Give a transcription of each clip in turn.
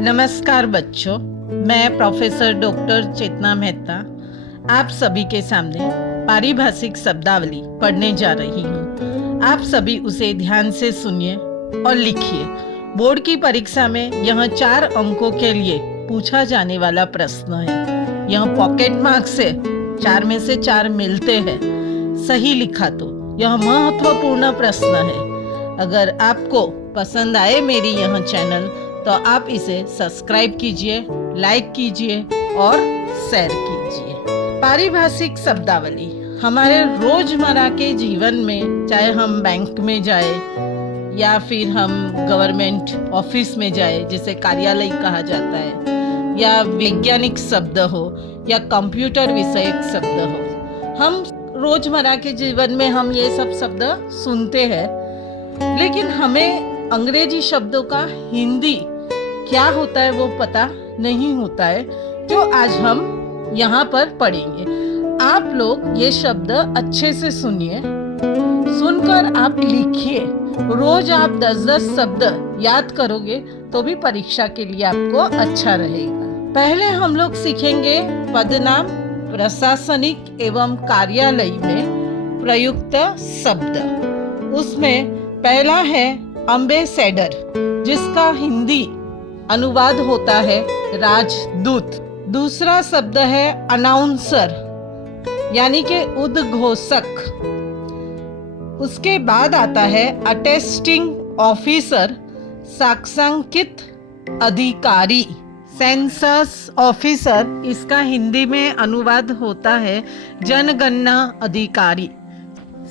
नमस्कार बच्चों, मैं प्रोफेसर डॉक्टर चेतना मेहता आप सभी के सामने पारिभाषिक शब्दावली पढ़ने जा रही हूँ। आप सभी उसे ध्यान से सुनिए और लिखिए। बोर्ड की परीक्षा में यह 4 अंकों के लिए पूछा जाने वाला प्रश्न है। यह पॉकेट मार्क्स से 4 में से 4 मिलते हैं। सही लिखा तो यह महत्वपूर्ण प्रश्न है। अगर आपको पसंद आए मेरी यह चैनल तो आप इसे सब्सक्राइब कीजिए, लाइक कीजिए और शेयर कीजिए। पारिभाषिक शब्दावली हमारे रोजमर्रा के जीवन में, चाहे हम बैंक में जाए या फिर हम गवर्नमेंट ऑफिस में जाए जिसे कार्यालय कहा जाता है, या वैज्ञानिक शब्द हो या कंप्यूटर विषयक शब्द हो, हम रोजमर्रा के जीवन में हम ये सब शब्द सुनते हैं, लेकिन हमें अंग्रेजी शब्दों का हिंदी क्या होता है वो पता नहीं होता है, जो आज हम यहाँ पर पढ़ेंगे। आप लोग ये शब्द अच्छे से सुनिए, सुनकर आप लिखिए। रोज आप 10-10 शब्द याद करोगे तो भी परीक्षा के लिए आपको अच्छा रहेगा। पहले हम लोग सीखेंगे पदनाम, प्रशासनिक एवं कार्यालय में प्रयुक्त शब्द। उसमें पहला है एम्बेसडर, जिसका हिंदी अनुवाद होता है राजदूत। दूसरा शब्द है अनाउंसर, यानी कि उद्घोषक। उसके बाद आता है अटेस्टिंग ऑफिसर, साक्षांकित अधिकारी। सेंसस ऑफिसर, इसका हिंदी में अनुवाद होता है जनगणना अधिकारी।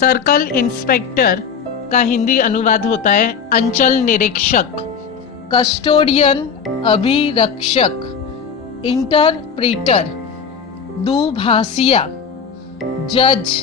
सर्कल इंस्पेक्टर का हिंदी अनुवाद होता है अंचल निरीक्षक। कस्टोडियन अभिरक्षक, इंटरप्रीटर दुभाषिया, जज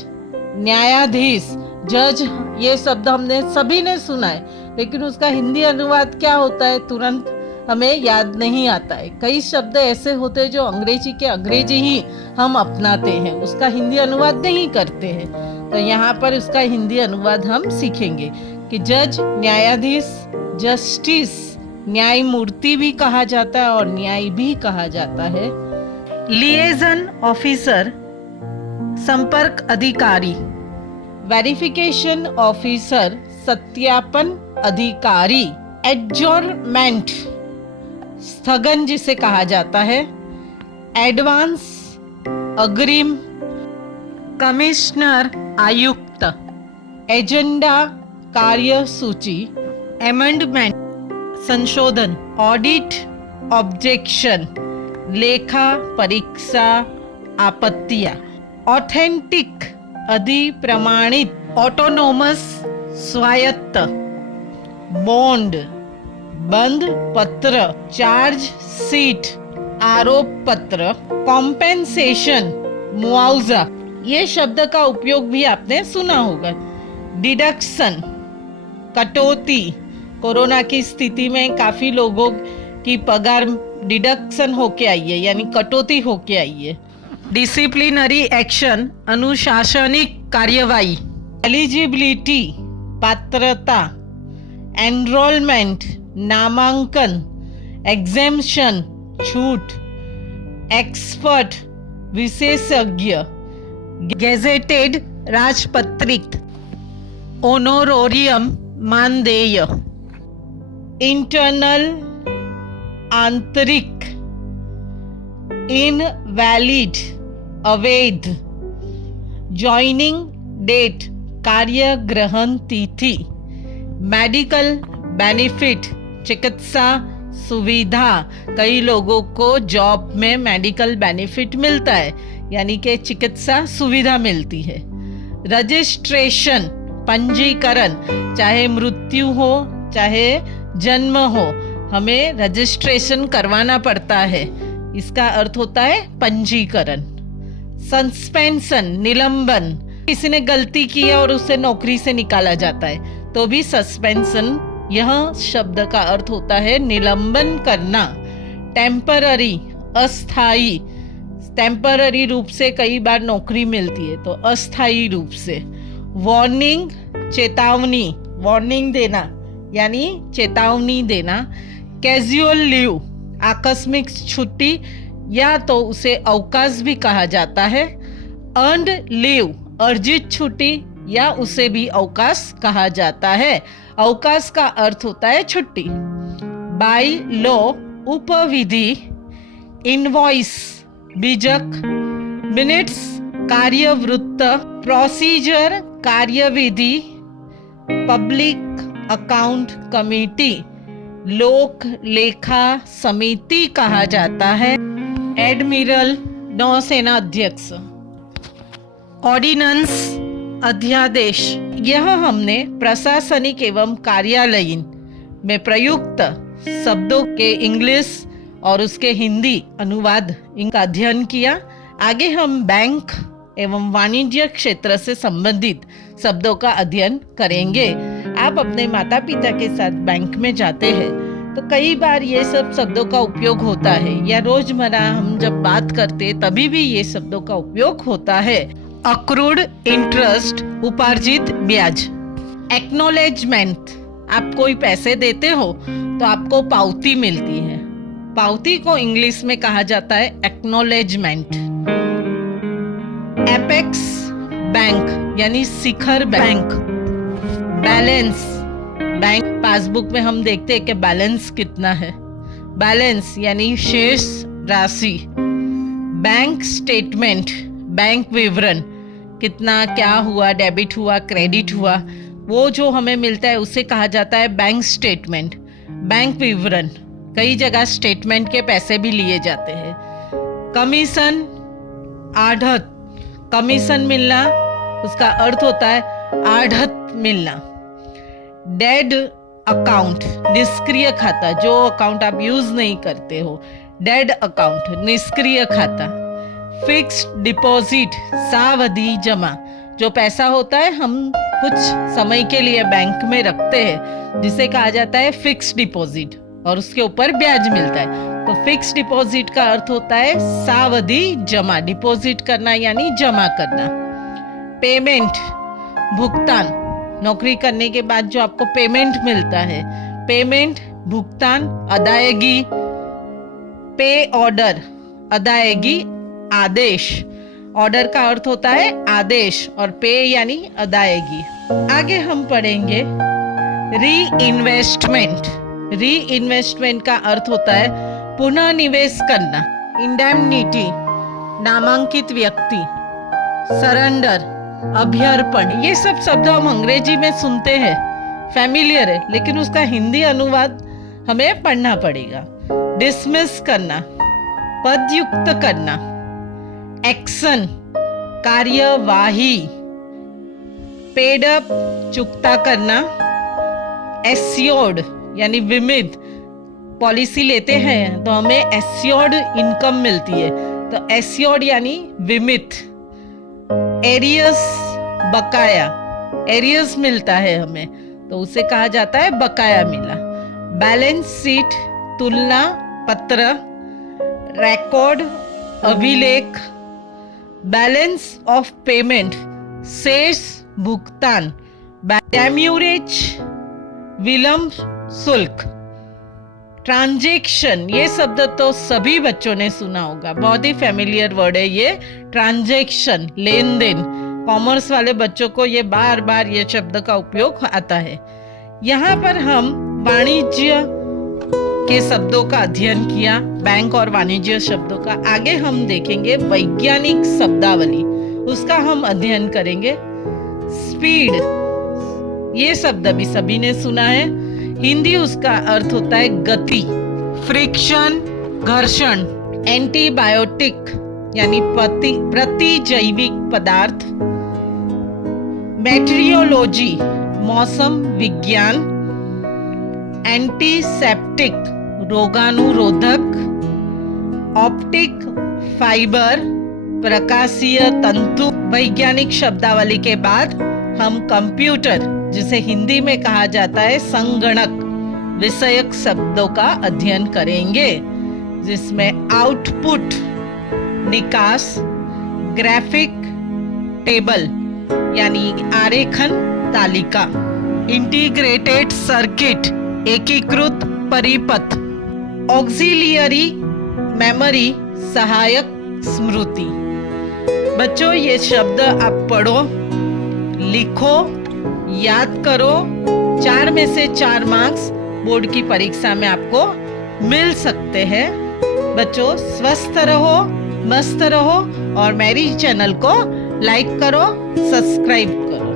न्यायाधीश। जज ये शब्द हमने सभी ने सुना है, लेकिन उसका हिंदी अनुवाद क्या होता है तुरंत हमें याद नहीं आता है। कई शब्द ऐसे होते हैं जो अंग्रेजी के अंग्रेजी ही हम अपनाते हैं, उसका हिंदी अनुवाद नहीं करते हैं। तो यहाँ पर उसका हिंदी अनुवाद हम सीखेंगे कि जज न्यायाधीश, जस्टिस न्यायमूर्ति भी कहा जाता है और न्याय भी कहा जाता है। लिएजन ऑफिसर संपर्क अधिकारी। वेरिफिकेशन ऑफिसर सत्यापन अधिकारी। एडजॉर्नमेंट स्थगन जिसे कहा जाता है। एडवांस अग्रिम। कमिश्नर आयुक्त। एजेंडा कार्यसूची। अमेंडमेंट संशोधन। ऑडिट ऑब्जेक्शन लेखा परीक्षा आपत्तियां। ऑथेंटिक अधिप्रमाणित। ऑटोनोमस स्वायत्त। बॉन्ड बंद पत्र। चार्ज सीट आरोप पत्र। कॉम्पेंसेशन मुआवजा, ये शब्द का उपयोग भी आपने सुना होगा। डिडक्शन कटौती, कोरोना की स्थिति में काफी लोगों की पगार डिडक्शन होके आई है, यानी कटौती होके आई है। डिसिप्लिनरी एक्शन अनुशासनिक कार्यवाही। एलिजिबिलिटी पात्रता। एनरोलमेंट नामांकन। एग्जेम्पशन छूट। एक्सपर्ट विशेषज्ञ। गेजेटेड राजपत्रित। ओनोरोरियम मानदेय। इंटरनल आंतरिक। इनवैलिड अवैध। जॉइनिंग डेट कार्य ग्रहण तिथि। मेडिकल बेनिफिट चिकित्सा सुविधा, कई लोगों को जॉब में मेडिकल बेनिफिट मिलता है, यानी कि चिकित्सा सुविधा मिलती है। रजिस्ट्रेशन पंजीकरण, चाहे मृत्यु हो चाहे जन्म हो, हमें रजिस्ट्रेशन करवाना पड़ता है, इसका अर्थ होता है पंजीकरण। सस्पेंशन निलंबन, किसी ने गलती की है और उसे नौकरी से निकाला जाता है तो भी सस्पेंशन, यह शब्द का अर्थ होता है निलंबन करना। टेम्पररी अस्थाई, टेम्पररी रूप से कई बार नौकरी मिलती है तो अस्थाई रूप से। वार्निंग चेतावनी, वार्निंग देना यानी चेतावनी देना। कैजुअल लीव आकस्मिक छुट्टी या तो उसे अवकाश भी कहा जाता है। अर्न्ड लीव अर्जित छुट्टी या उसे भी अवकाश कहा जाता है। अवकाश का अर्थ होता है छुट्टी। बाय लॉ उपविधि, इनवॉइस बीजक, मिनट्स कार्यवृत्त, प्रोसीजर कार्यविधि, पब्लिक अकाउंट कमेटी लोक लेखा समिति कहा जाता है। एडमिरल नौसेना अध्यक्ष। ऑर्डिनेंस अध्यादेश, यह हमने प्रशासनिक एवं कार्यालयीन में प्रयुक्त शब्दों के इंग्लिश और उसके हिंदी अनुवाद इनका अध्ययन किया। आगे हम बैंक एवं वाणिज्य क्षेत्र से संबंधित शब्दों का अध्ययन करेंगे। आप अपने माता पिता के साथ बैंक में जाते हैं तो कई बार ये सब शब्दों का उपयोग होता है, या रोजमर्रा हम जब बात करते तभी भी ये शब्दों का उपयोग होता है। अक्रूड इंटरेस्ट, उपार्जित ब्याज। एक्नॉलेजमेंट, आप कोई पैसे देते हो तो आपको पावती मिलती है। पावती को इंग्लिश में कहा जाता है एक्नॉलेजमेंट। एपेक्स बैंक यानी शिखर बैंक। बैलेंस, बैंक पासबुक में हम देखते हैं कि बैलेंस कितना है। बैलेंस यानी शेष राशि। बैंक स्टेटमेंट, बैंक विवरण, कितना क्या हुआ, डेबिट हुआ, क्रेडिट हुआ, वो जो हमें मिलता है उसे कहा जाता है बैंक स्टेटमेंट। बैंक विवरण, कई जगह स्टेटमेंट के पैसे भी लिए जाते हैं। कमीशन, आढ़त, कमीशन मिलना उसका अर्थ होता है आढ़त मिलना। डेड अकाउंट, निष्क्रिय खाता, जो अकाउंट आप यूज नहीं करते हो, डेड अकाउंट, निष्क्रिय खाता। फिक्स्ड डिपॉजिट, सावधि जमा, जो पैसा होता है हम कुछ समय के लिए बैंक में रखते हैं जिसे कहा जाता है फिक्स्ड डिपॉजिट, और उसके ऊपर ब्याज मिलता है। तो फिक्स्ड डिपॉजिट का अर्थ होता है सावधि जमा, डिपॉजिट करना यानी जमा करना। पेमेंट, भुगतान, नौकरी करने के बाद जो आपको पेमेंट मिलता है, पेमेंट, भुगतान, अदायगी। पे ऑर्डर, अदायगी, आदेश। ऑर्डर का अर्थ होता है आदेश और पे यानी अदायगी। आगे हम पढ़ेंगे री इन्वेस्टमेंट। री इन्वेस्टमेंट का अर्थ होता है पुनः निवेश करना। इंडेमनिटी, नामांकित व्यक्ति। सरेंडर, अभ्यर्पण। ये सब शब्द हम अंग्रेजी में सुनते हैं, फैमिलियर है, लेकिन उसका हिंदी अनुवाद हमें पढ़ना पड़ेगा। डिसमिस करना, पदयुक्त करना। एक्शन, कार्यवाही। पेड अप, चुकता करना। एस्योर्ड यानी विमित, पॉलिसी लेते हैं तो हमें एस्योर्ड इनकम मिलती है, तो एस्योर्ड यानी विमित। एरियस, बकाया, एरियस मिलता है हमें तो उसे कहा जाता है बकाया मिला। बैलेंस शीट, तुलना पत्र। रिकॉर्ड, अभिलेख। बैलेंस ऑफ पेमेंट, शेष भुगतान। डेम्यूरेज, विलंब शुल्क। ट्रांजैक्शन, ये शब्द तो सभी बच्चों ने सुना होगा, बहुत ही फैमिलियर वर्ड है ये ट्रांजैक्शन, लेन देन। कॉमर्स वाले बच्चों को ये बार बार ये शब्द का उपयोग आता है। यहाँ पर हम वाणिज्य के शब्दों का अध्ययन किया, बैंक और वाणिज्य शब्दों का। आगे हम देखेंगे वैज्ञानिक शब्दावली, उसका हम अध्ययन करेंगे। स्पीड, ये शब्द भी सभी ने सुना है, हिंदी उसका अर्थ होता है गति। फ्रिक्शन, घर्षण। एंटीबायोटिक यानी प्रतिजैविक पदार्थ। मेट्रियोलॉजी, मौसम विज्ञान। एंटीसेप्टिक, रोगाणुरोधक। ऑप्टिक फाइबर, प्रकाशीय तंतु। वैज्ञानिक शब्दावली के बाद हम कंप्यूटर, जिसे हिंदी में कहा जाता है संगणक, विषयक शब्दों का अध्ययन करेंगे, जिसमें आउटपुट, निकास। ग्राफिक टेबल यानी आरेखन तालिका। इंटीग्रेटेड सर्किट, एकीकृत परिपथ। ऑक्सिलियरी मेमोरी, सहायक स्मृति। बच्चों ये शब्द आप पढ़ो, लिखो, याद करो। 4 में से 4 मार्क्स बोर्ड की परीक्षा में आपको मिल सकते हैं। बच्चों स्वस्थ रहो, मस्त रहो और मेरी चैनल को लाइक करो, सब्सक्राइब करो।